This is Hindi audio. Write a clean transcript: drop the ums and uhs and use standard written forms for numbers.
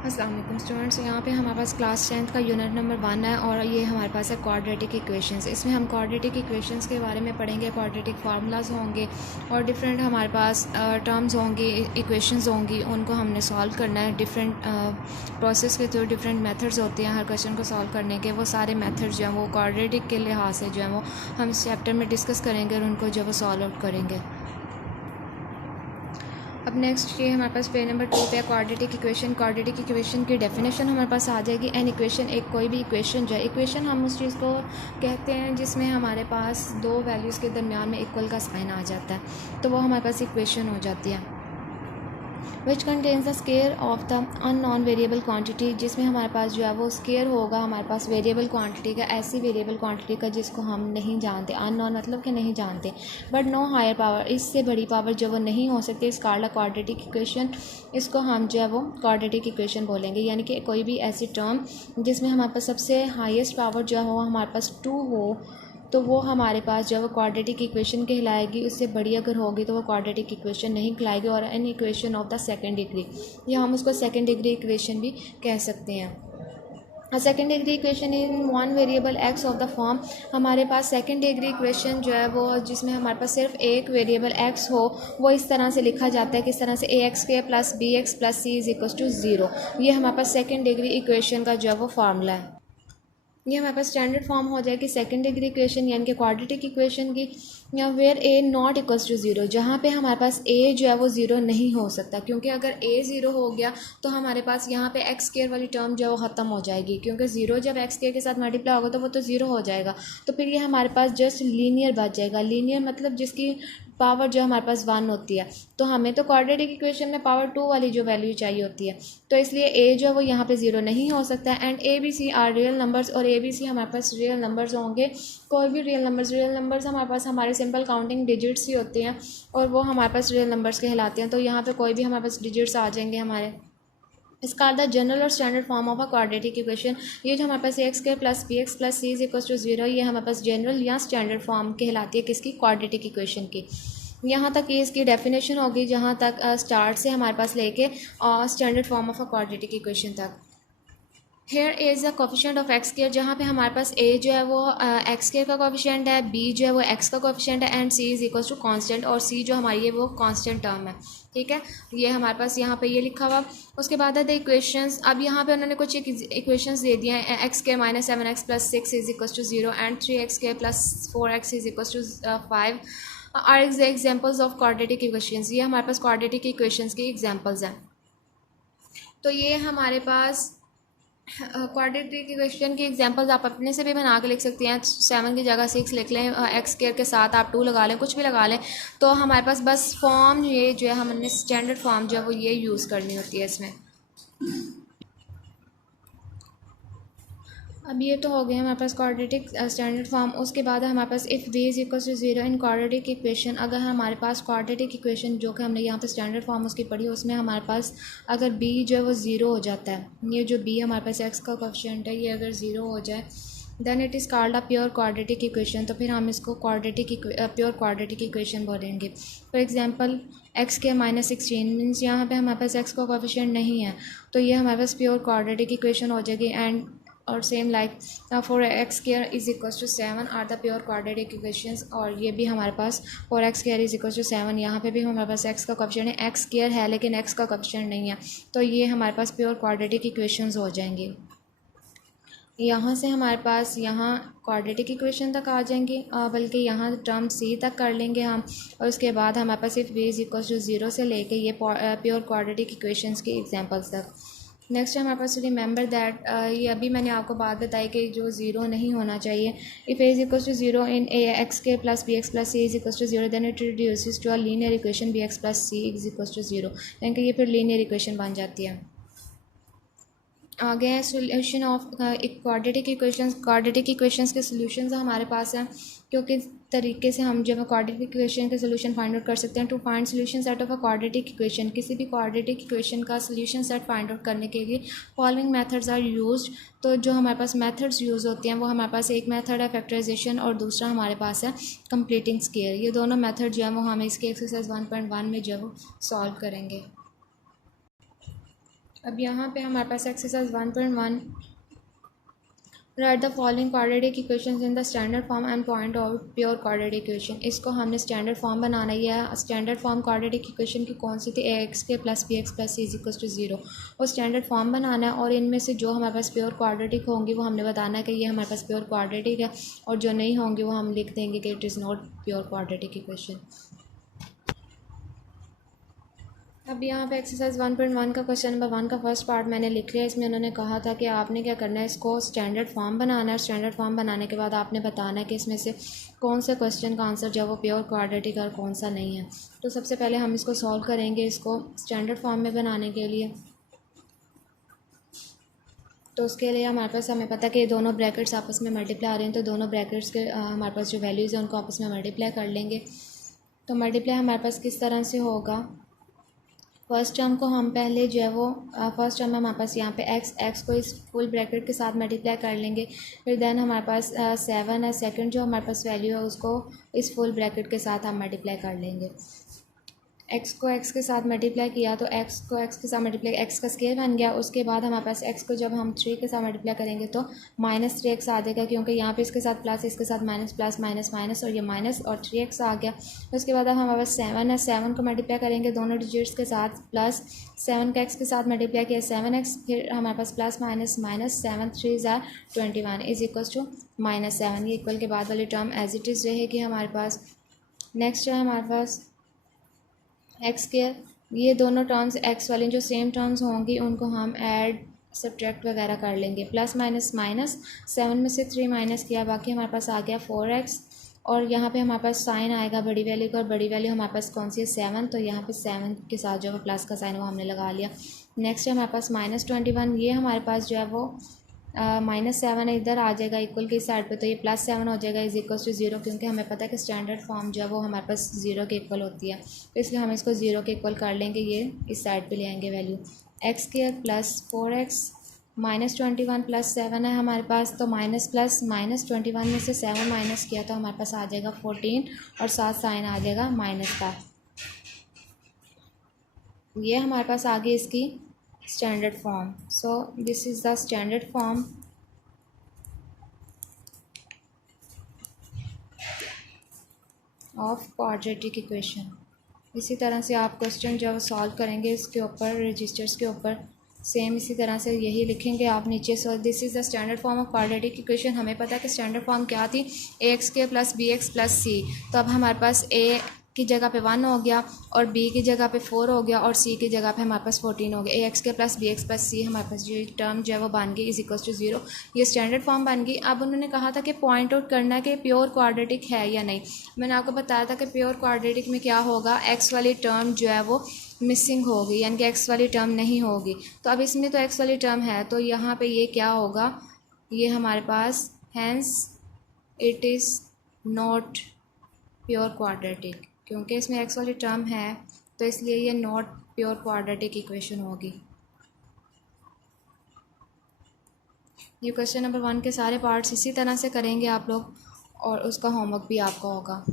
अस्सलाम वालेकुम स्टूडेंट्स। यहाँ पे हमारे पास क्लास 10th का यूनिट नंबर 1 है और ये हमारे पास है क्वाड्रेटिक इक्वेशंस। इसमें हम क्वाड्रेटिक इक्वेशंस के बारे में पढ़ेंगे। क्वाड्रेटिक फार्मूलाज होंगे और डिफरेंट हमारे पास टर्म्स होंगी, इक्वेशंस होंगी, उनको हमने सॉल्व करना है। डिफरेंट प्रोसेस के थ्रू डिफरेंट मेथड्स होते हैं हर क्वेश्चन को सॉल्व करने के। वो सारे मेथड्स जो हैं वो क्वाड्रेटिक के लिहाज से जो है वो हम इस चैप्टर में डिस्कस करेंगे और उनको जो वो सॉल्व आउट करेंगे। अब नेक्स्ट ये हमारे पास पेज नंबर 2 पे क्वाड्रेटिक इक्वेशन। क्वाड्रेटिक इक्वेशन की डेफिनेशन हमारे पास आ जाएगी। एन इक्वेशन, एक कोई भी इक्वेशन जो है, इक्वेशन हम उस चीज़ को कहते हैं जिसमें हमारे पास दो वैल्यूज़ के दरमियान में इक्वल का साइन आ जाता है, तो वो हमारे पास इक्वेशन हो जाती है। Which contains the square of the unknown variable quantity, जिसमें हमारे पास जो है वो स्केयर होगा हमारे पास वेरिएबल क्वांटिटी का, ऐसी वेरिएबल क्वांटिटी का जिसको हम नहीं जानते। अननोन मतलब कि नहीं जानते, बट नो हायर पावर, इससे बड़ी पावर जो वो नहीं हो सकती। इस कार्ड क्वाड्रेटिक इक्वेशन, इसको हम जो है वो क्वाड्रेटिक इक्वेशन बोलेंगे। यानी कि कोई भी ऐसी टर्म जिसमें हमारे पास सबसे हाईएस्ट पावर जो है वो हमारे पास 2 हो, तो वो हमारे पास जो है वो क्वाड्रेटिक इक्वेशन कहलाएगी। उससे बड़ी अगर होगी तो वो क्वाड्रेटिक इक्वेशन नहीं कहलाएगी। और an equation of the second degree, या हम उसको सेकंड डिग्री इक्वेशन भी कह सकते हैं। Second degree equation in one variable x of the form, हमारे पास सेकंड डिग्री इक्वेशन जो है वो जिसमें हमारे पास सिर्फ एक वेरिएबल एक्स हो, वो इस तरह से लिखा जाता है, किस तरह से ए एक्स के plus B x plus C is equal to 0। ये हमारे पास सेकंड डिग्री इक्वेशन का जो है वो फार्मूला है। ये हमारे पास स्टैंडर्ड फॉर्म हो जाएगी सेकंड डिग्री इक्वेशन यानी कि क्वाड्रेटिक इक्वेशन की, या where A not equals to 0, जहाँ पे हमारे पास ए जो है वो 0 नहीं हो सकता। क्योंकि अगर ए 0 हो गया तो हमारे पास यहाँ पे एक्स स्क्वायर वाली टर्म जो है वो ख़त्म हो जाएगी, क्योंकि 0 जब एक्स स्क्वायर के साथ मल्टीप्लाई होगा तो वो तो 0 हो जाएगा। तो फिर ये हमारे पास जस्ट लीनियर बच जाएगा। लीनियर मतलब जिसकी पावर जो हमारे पास 1 होती है, तो हमें तो क्वाड्रेटिक इक्वेशन में पावर 2 वाली जो वैल्यू चाहिए होती है, तो इसलिए ए जो है वो यहाँ पे 0 नहीं हो सकता। And A B C are real numbers, और ए बी सी हमारे पास रियल नंबर्स होंगे। कोई भी रियल नंबर्स हमारे पास हमारे सिंपल काउंटिंग डिजिट्स ही होते हैं और वो हमारे पास रियल नंबर्स कहलाते हैं। तो यहाँ पे कोई भी हमारे पास डिजिट्स आ जाएंगे हमारे। इसका द जनरल और standard form of a quadratic equation, ये जो हमारे पास A X square plus B x plus C is equal to 0, ये हमारे पास जनरल या स्टैंडर्ड फॉर्म कहलाती है किसकी, क्वाड्रेटिक इक्वेशन की। यहाँ तक ये इसकी डेफिनेशन होगी, जहाँ तक स्टार्ट से हमारे पास लेके standard form of a quadratic equation तक। Here is the coefficient of X square, जहाँ पे हमारे पास ए जो है वो एक्स स्क्वायर का कोफिशिएंट है, बी जो है वो एक्स का कोफिशिएंट है, and C is equal to constant, और सी जो हमारी है वो कांस्टेंट टर्म है। ठीक है, ये हमारे पास यहाँ पे ये लिखा हुआ। उसके बाद है द इक्वेशंस। अब यहाँ पे उन्होंने कुछ इक्वेशंस दे दिए हैं। X square minus 7x plus 6 is equal to 0 and 3x square plus 4x is equal to 5 are examples of quadratic equations. ये हमारे पास क्वाड्रेटिक इक्वेशंस की एग्जाम्पल्स हैं। तो ये हमारे पास क्वाड्रेटिक इक्वेशन की एग्जांपल्स आप अपने से भी बना के लिख सकती हैं। 7 की जगह 6 लिख लें, एक्स स्क्वायर के साथ आप 2 लगा लें, कुछ भी लगा लें। तो हमारे पास बस फॉर्म ये जो है हमने स्टैंडर्ड फॉर्म जो है वो ये यूज़ करनी होती है इसमें। अब ये तो हो गया हमारे पास क्वाड्रेटिक स्टैंडर्ड फॉर्म। उसके बाद हमारे पास if B is equal to 0 in quadratic equation, अगर हमारे पास क्वाड्रेटिक इक्वेशन जो कि हमने यहाँ पे स्टैंडर्ड फॉर्म उसकी पढ़ी, उसमें हमारे पास अगर बी जो है वो 0 हो जाता है, ये जो बी हमारे पास एक्स का कोएफिशिएंट है, ये अगर 0 हो जाए then it is called a pure quadratic equation. तो फिर हम इसको प्योर क्वाड्रेटिक इक्वेशन बोलेंगे। फॉर एग्जांपल एक्स के माइनस 16 मीन्स यहाँ पे हमारे पास एक्स का कोएफिशिएंट नहीं है, तो ये हमारे पास प्योर क्वाड्रेटिक इक्वेशन हो जाएगी। एंड और same like four x square is equal to 7 are the pure quadratic equations, और ये भी हमारे पास 4x square is equal to 7, यहाँ पे भी हमारे पास x का कोएफिशिएंट है, एक्स स्क्वायर है लेकिन x का कोएफिशिएंट नहीं है, तो ये हमारे पास प्योर क्वाड्रेटिक इक्वेशंस हो जाएंगे। यहाँ से हमारे पास यहाँ क्वाड्रेटिक इक्वेशन तक आ जाएंगे, बल्कि यहाँ टर्म सी तक कर लेंगे हम, और उसके बाद हमारे पास सिर्फ v इज इक्वल टू 0 से लेके ये प्योर क्वाड्रेटिक इक्वेशंस की एग्जांपल्स तक। नेक्स्ट हमारे पास रिमेंबर दैट, ये अभी मैंने आपको बात बताई कि जो 0 नहीं होना चाहिए। If A is equal to 0 in A x के plus B x plus C is equal to 0 then it reduces to a linear equation B x plus C is equal to 0, यानी कि ये फिर लीनियर इक्वेशन बन जाती है। आगे है solution of quadratic equations. Quadratic equations के सोल्यूशंस हमारे पास हैं, क्योंकि तरीके से हम जब क्वाड्रेटिक इक्वेशन के सोल्यूशन फाइंड आउट कर सकते हैं। To find solution set of a quadratic equation, किसी भी क्वाड्रेटिक इक्वेशन का सोल्यूशन सेट फाइंड आउट करने के लिए फॉलोइंग मेथड्स आर यूज्ड। तो जो हमारे पास मेथड्स यूज़ होती हैं वो हमारे पास एक मेथड है फैक्टराइजेशन और दूसरा हमारे पास है कंप्लीटिंग स्केयर। ये दोनों मेथड जो है वो हम इसके एक्सरसाइज 1.1 में जो है वो सॉल्व करेंगे। अब यहाँ पे हमारे पास exercise 1.1 write the following quadratic equations in the standard form and point out pure quadratic equation. इसको हमने स्टैंडर्ड फॉर्म बनाना ही है। स्टैंडर्ड फॉर्म क्वाड्रेटिक इक्वेशन की कौन सी थी, ए एक्स के plus B x plus C is equal to 0। और स्टैंडर्ड फॉर्म बनाना है और इनमें से जो हमारे पास प्योर क्वाड्रेटिक होंगी वो हमने बताना है कि ये हमारे पास प्योर क्वाड्रेटिक है, और जो नहीं होंगी वो हम लिख देंगे कि it is not pure quadratic equation. अब यहाँ पे एक्सरसाइज 1.1 का क्वेश्चन नंबर 1 का फर्स्ट पार्ट मैंने लिख लिया। इसमें उन्होंने कहा था कि आपने क्या करना है, इसको स्टैंडर्ड फॉर्म बनाना है। स्टैंडर्ड फॉर्म बनाने के बाद आपने बताना है कि इसमें से कौन से क्वेश्चन का आंसर जो वो प्योर क्वाड्रेटिक और कौन सा नहीं है। तो सबसे पहले हम इसको सॉल्व करेंगे, इसको स्टैंडर्ड फॉर्म में बनाने के लिए। तो उसके लिए हमारे पास, हमें पता है कि दोनों ब्रैकेट्स आपस में मल्टीप्लाई आ रहे हैं, तो दोनों ब्रैकेट्स के हमारे पास जो वैल्यूज़ हैं उनको आपस में मल्टीप्लाई कर लेंगे। तो मल्टीप्लाई हमारे पास किस तरह से होगा, फर्स्ट टर्म को हम पहले जो है वो फर्स्ट टर्म हमारे पास यहाँ पे एक्स को इस फुल ब्रैकेट के साथ मल्टीप्लाई कर लेंगे। फिर देन हमारे पास 7 है, सेकंड जो हमारे पास वैल्यू है उसको इस फुल ब्रैकेट के साथ हम मल्टीप्लाई कर लेंगे। एक्स को एक्स के साथ मल्टीप्लाई किया तो एक्स को एक्स के साथ मल्टीप्लाई, एक्स का स्केयर बन गया। उसके बाद हमारे पास एक्स को जब हम 3 के साथ मल्टीप्लाई करेंगे तो -3x आ जाएगा, क्योंकि यहाँ पे इसके साथ प्लस, इसके साथ माइनस, प्लस माइनस माइनस, और ये माइनस और 3x आ गया। उसके बाद अब हमारे पास 7 है, 7 को मल्टीप्लाई करेंगे दोनों डिजिट्स के साथ, प्लस 7 का एक्स के साथ मल्टीप्लाई किया 7x, फिर हमारे पास प्लस माइनस माइनस 7 3 ज़ा 21 इज इक्वल टू -7। ये इक्वल के बाद वाली टर्म एज इट इज़ रहेगी हमारे पास। नेक्स्ट है हमारे पास एक्स स्क्वायर, ये दोनों टर्म्स एक्स वाली जो सेम टर्म्स होंगी उनको हम ऐड सब्ट्रैक्ट वगैरह कर लेंगे। प्लस माइनस माइनस, 7 में से 3 माइनस किया, बाकी हमारे पास आ गया 4x। और यहाँ पे हमारे पास साइन आएगा बड़ी वैल्यू का, और बड़ी वैल्यू हमारे पास कौन सी है 7, तो यहाँ पे 7 के साथ जो है प्लस का साइन वो हमने लगा लिया। नेक्स्ट है हमारे पास -21, ये हमारे पास जो है वो -7 इधर आ जाएगा इक्वल की साइड पे, तो ये +7 हो जाएगा इज इक्वल टू 0, क्योंकि हमें पता है कि स्टैंडर्ड फॉर्म जो है वो हमारे पास 0 के इक्वल होती है, तो इसलिए हम इसको 0 के इक्वल कर लेंगे। ये इस साइड पे ले आएंगे value, x square plus 4x -21 plus 7 है हमारे पास, तो माइनस प्लस -21 में से 7 माइनस किया तो हमारे पास आ जाएगा 14, और साथ साइन आ जाएगा माइनस का। ये हमारे पास आ गई इसकी standard form. So this is the standard form of quadratic equation. इसी तरह से आप क्वेश्चन जब सॉल्व करेंगे इसके ऊपर, रजिस्टर्स के ऊपर सेम इसी तरह से यही लिखेंगे आप नीचे। So this is the standard form of quadratic equation. हमें पता है कि स्टैंडर्ड फॉर्म क्या थी, ax² plus bx plus c। तो अब हमारे पास a की जगह पे 1 हो गया, और b की जगह पे 4 हो गया, और c की जगह पे हमारे पास 14 हो गया। ax² plus bx plus c हमारे पास जो टर्म जो है वो बन गई इज इक्वल टू 0। ये स्टैंडर्ड फॉर्म बन गई। अब उन्होंने कहा था कि पॉइंट आउट करना है कि प्योर क्वाड्रेटिक है या नहीं। मैंने आपको बताया था कि प्योर क्वाड्रेटिक में क्या होगा, एक्स वाली टर्म जो है वो मिसिंग होगी, यानी कि एक्स वाली टर्म नहीं होगी। तो अब इसमें तो एक्स वाली टर्म है, तो यहाँ पे ये क्या होगा, ये हमारे पास hence it is not pure quadratic, क्योंकि इसमें एक्स वाली टर्म है, तो इसलिए ये नॉट प्योर क्वाड्रेटिक इक्वेशन होगी। ये क्वेश्चन नंबर 1 के सारे पार्ट्स इसी तरह से करेंगे आप लोग, और उसका होमवर्क भी आपका होगा।